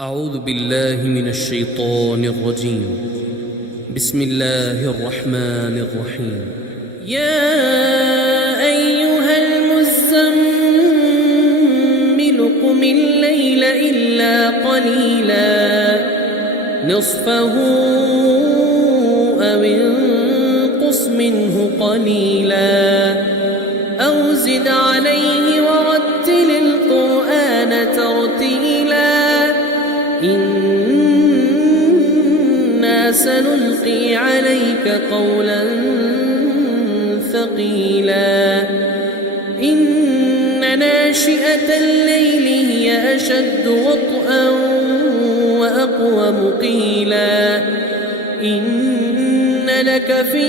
أعوذ بالله من الشيطان الرجيم. بسم الله الرحمن الرحيم. يا أيها المزمل قم الليل إلا قليلا نصفه أو انقص منه قليلا أو زد عليه ورتل القرآن ترتيلا إنا سنلقي عليك قولا ثقيلا إن ناشئة الليل هي أشد وطئا وأقوم قيلا إن لك في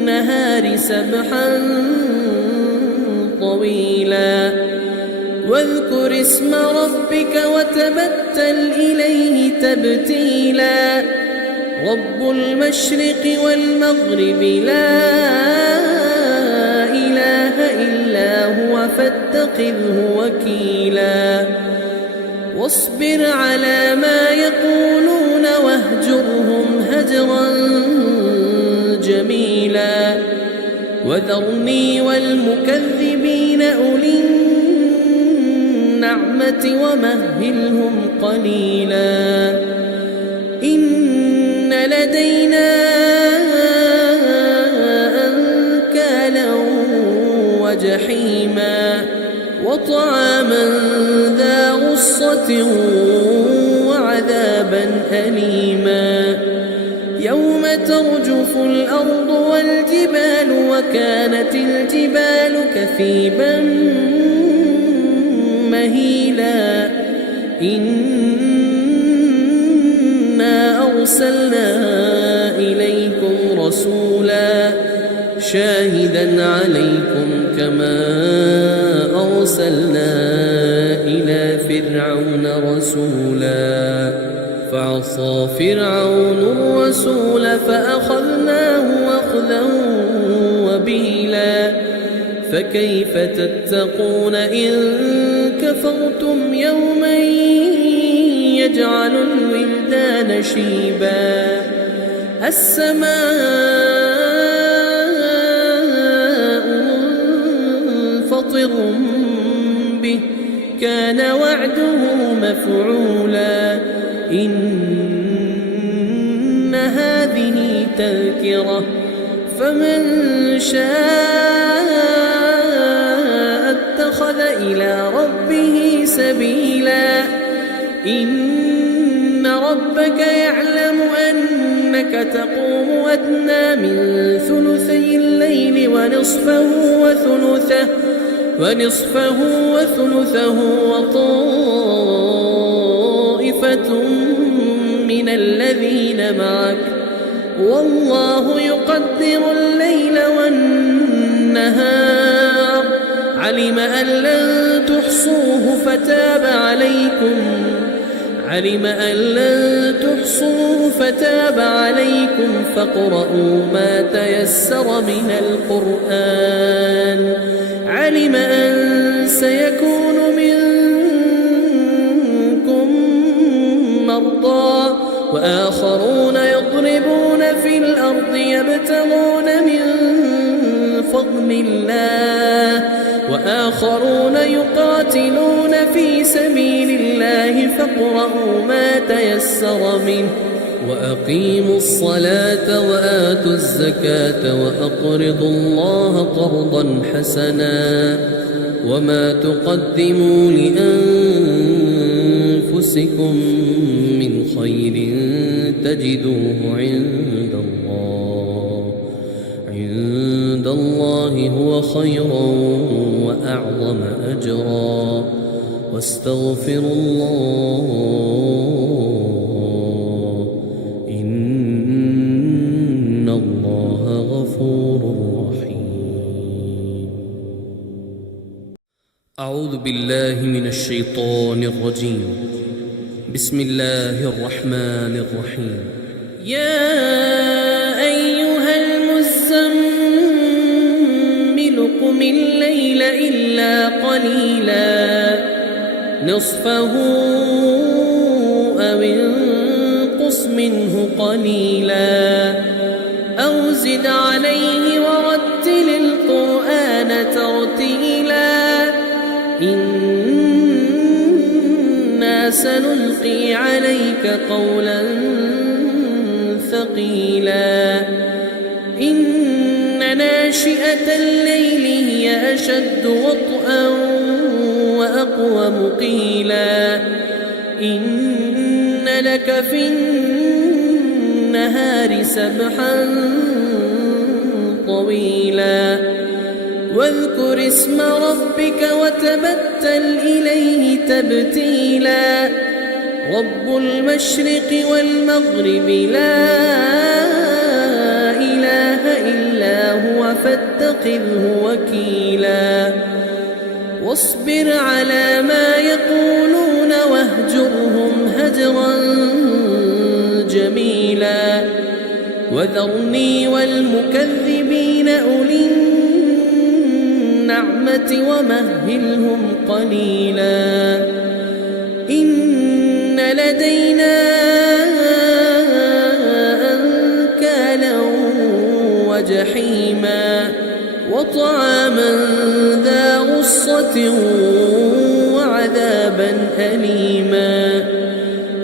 النهار سبحا طويلا واذكر اسم ربك وتبتل إليه تبتيلا رب المشرق والمغرب لا إله إلا هو فاتخذه وكيلا واصبر على ما يقولون واهجرهم هجرا جميلا وذرني والمكذبين أولي النعمة ومهلهم قليلا إن لدينا أنكالا وجحيما وطعاما ذا غصة وعذابا أليما يوم ترجف الأرض والجبال وكانت الجبال كثيبا مهيلا إنا أرسلنا إليكم رسولا شاهدا عليكم كما أرسلنا إلى فرعون رسولا فعصى فرعون الرسول فأخذناه أخذا وبيلا فكيف تتقون إن كفرتم يوما يجعل الولدان شيبا السماء منفطر به كان وعده مفعولا إن هذه تذكرة فمن شاء اتخذ إلى ربه سبيلا إن ربك يعلم أنك تقوم أدنى من ثلثي الليل ونصفه وثلثه وطائفة من الذين معك والله يقدر الليل والنهار علم أن لن تحصوه فتاب عليكم فاقرؤوا ما تيسر من القرآن علم أن سيكون منكم مرضى وآخرون يضربون في الأرض يبتغون من فضل الله وآخرون يقاتلون في سبيل الله فاقرؤوا ما تيسر منه وأقيموا الصلاة وآتوا الزكاة وأقرضوا الله قرضا حسنا وما تقدموا لأنفسكم من خير تجدوه عند الله هو خيرا وأعظم أجرا واستغفروا الله إن الله غفور رحيم. أعوذ بالله من الشيطان الرجيم. بسم الله الرحمن الرحيم. يا أيها المزمل قم الليل إلا قليلا نصفه أو انقص منه قليلا أو زد عليه ورتل القرآن ترتيلا إنا سنلقي عليك قولا ثقيلا إن ناشئة الليل هي أشد وطئا وأقوم قيلا إن لك في النهار سبحا طويلا واذكر اسم ربك وتبتل إليه تبتيلا رب المشرق والمغرب لا إله إلا هو فاتخذه وكيلا واصبر على ما يقولون واهجرهم هجرا جميلا وذرني والمكذبين أولي النعمة ومهلهم قليلا إن لدينا أنكالا وجحيما وطعاما ذا غصة وعذابا أليما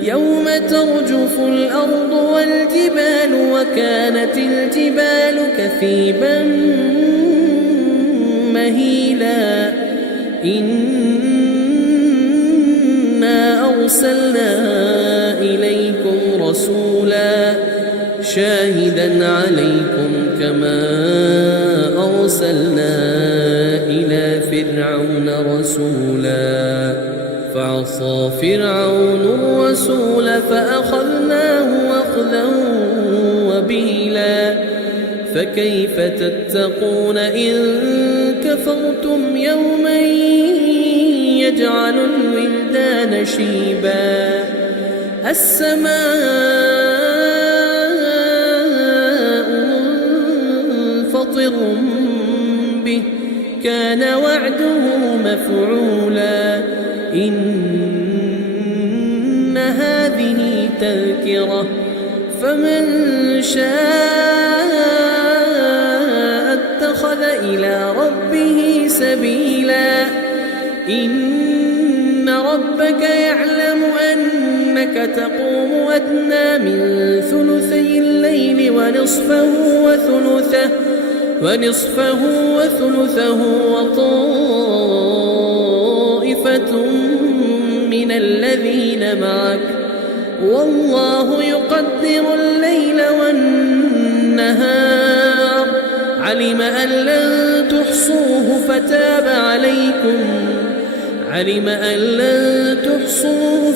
يوم ترجف الأرض والجبال وكانت الجبال كثيبا مهيلا إنا أرسلنا إليكم رسولا شاهدا عليكم كما أرسلنا إلى فرعون رسولا فعصى فرعون الرسول فأخذناه أخذا وبيلا فكيف تتقون إن كفرتم يوما يجعل الولدان شيبا السماء منفطر به كان وعده مفعولا إن هذه تذكرة فمن شاء اتخذ إلى ربه سبيلا إن ربك يعلم أنك تقوم أدنى من ثلثي الليل ونصفه وثلثه وطائفة من الذين معك والله يقدر الليل والنهار علم أن لن تحصوه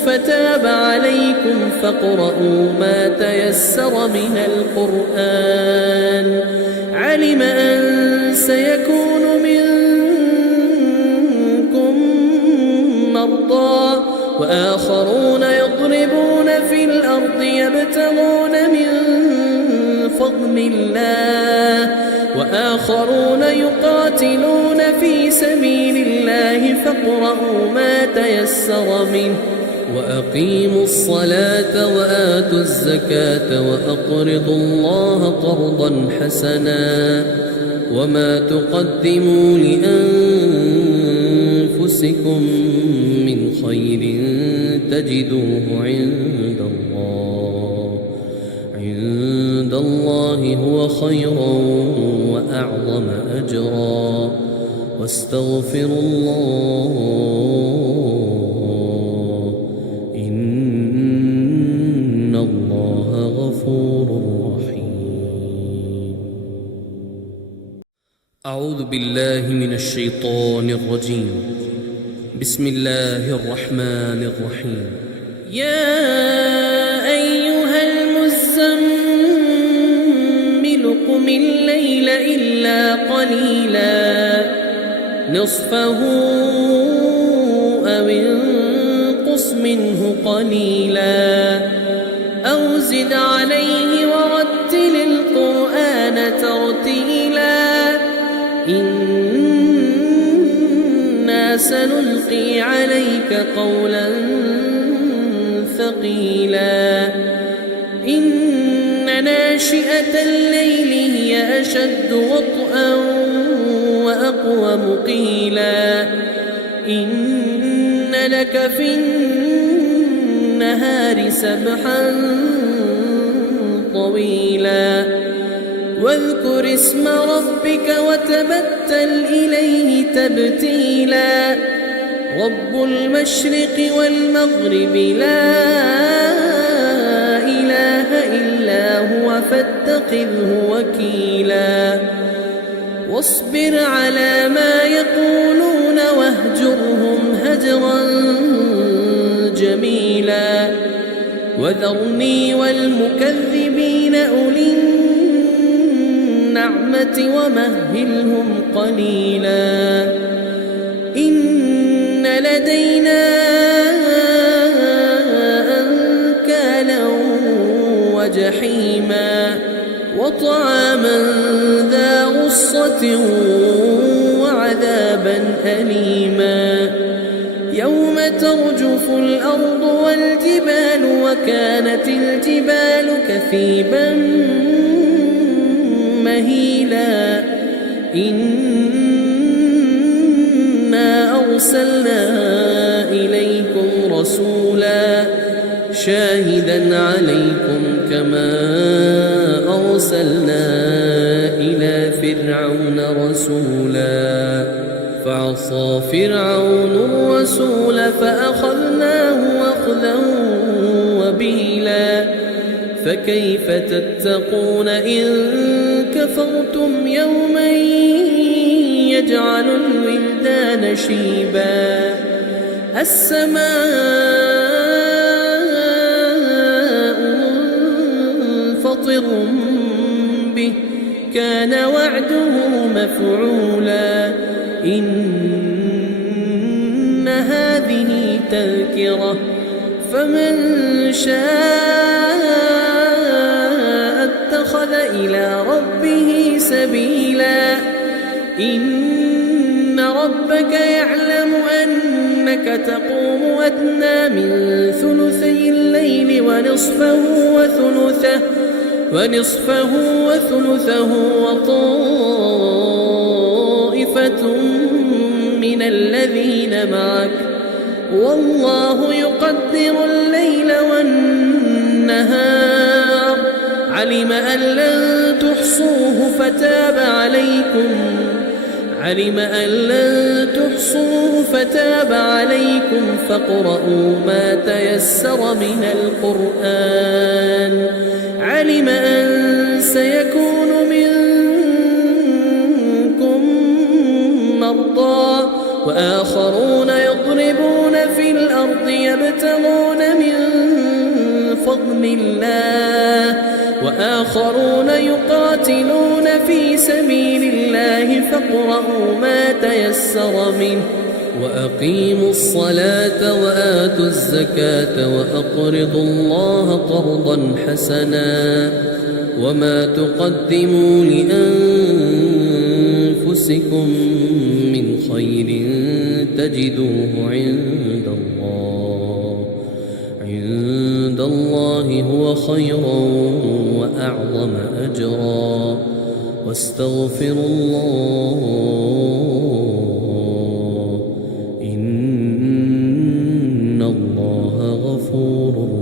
فتاب عليكم فاقرؤوا ما تيسر من القرآن علم أن سيكون منكم مرضى وآخرون يضربون في الأرض يبتغون من فضل الله وآخرون يقاتلون في سبيل الله فاقرؤوا ما تيسر منه وأقيموا الصلاة وآتوا الزكاة وأقرضوا الله قرضا حسنا وما تقدموا لأنفسكم من خير تجدوه عند الله هو خيرا وأعظم أجرا واستغفروا الله إن الله غفور رحيم. أعوذ بالله من الشيطان الرجيم. بسم الله الرحمن الرحيم. يا أيها المزمل قم الليل إلا قليلا نصفه أو انقص منه قليلا أو زد عليه ورتل القرآن ترتيلا إنا سنلقي عليك قولا ثقيلا إن ناشئة الليل هي أشد وطئا وأقوم قيلا إن لك في النهار سبحا طويلا واذكر اسم ربك وتبتل إليه تبتيلا رب المشرق والمغرب لا إله إلا هو فاتخذه وكيلا واصبر على ما يقولون واهجرهم هجرا جميلا وذرني والمكذبين أولي النعمة ومهلهم قليلا إن لدينا أنكالا وجحيما وطعاما ذا غصة وعذابا أليما يوم ترجف الأرض والجبال وكانت الجبال كثيبا مهيلا إنا أرسلنا إليكم رسولا شاهدا عليكم كما أرسلنا إلى فرعون رسولا فعصى فرعون الرسول فأخذناه أخذا وبيلا فكيف تتقون إن كفرتم يوما يجعل الولدان شيبا السماء منفطر به كان وعده مفعولا إن هذه تذكرة فمن شاء اتخذ إلى ربه سبيلا إن ربك يعلم أنك تقوم أدنى من ثلثي الليل ونصفه وثلثه وطائفة من الذين معك والله يقدر الليل والنهار علم أن لن تحصوه فتاب عليكم فاقرؤوا ما تيسر من القرآن علم أن سيكون منكم مرضى وآخرون يضربون في الأرض يبتغون من فضل الله وآخرون يقاتلون في سبيل الله فاقرؤوا ما تيسر منه وأقيموا الصلاة وآتوا الزكاة وأقرضوا الله قرضا حسنا وما تقدموا لأنفسكم من خير تجدوه عند الله هو خيرا وأعظم أجرا واستغفروا الله إن الله غفور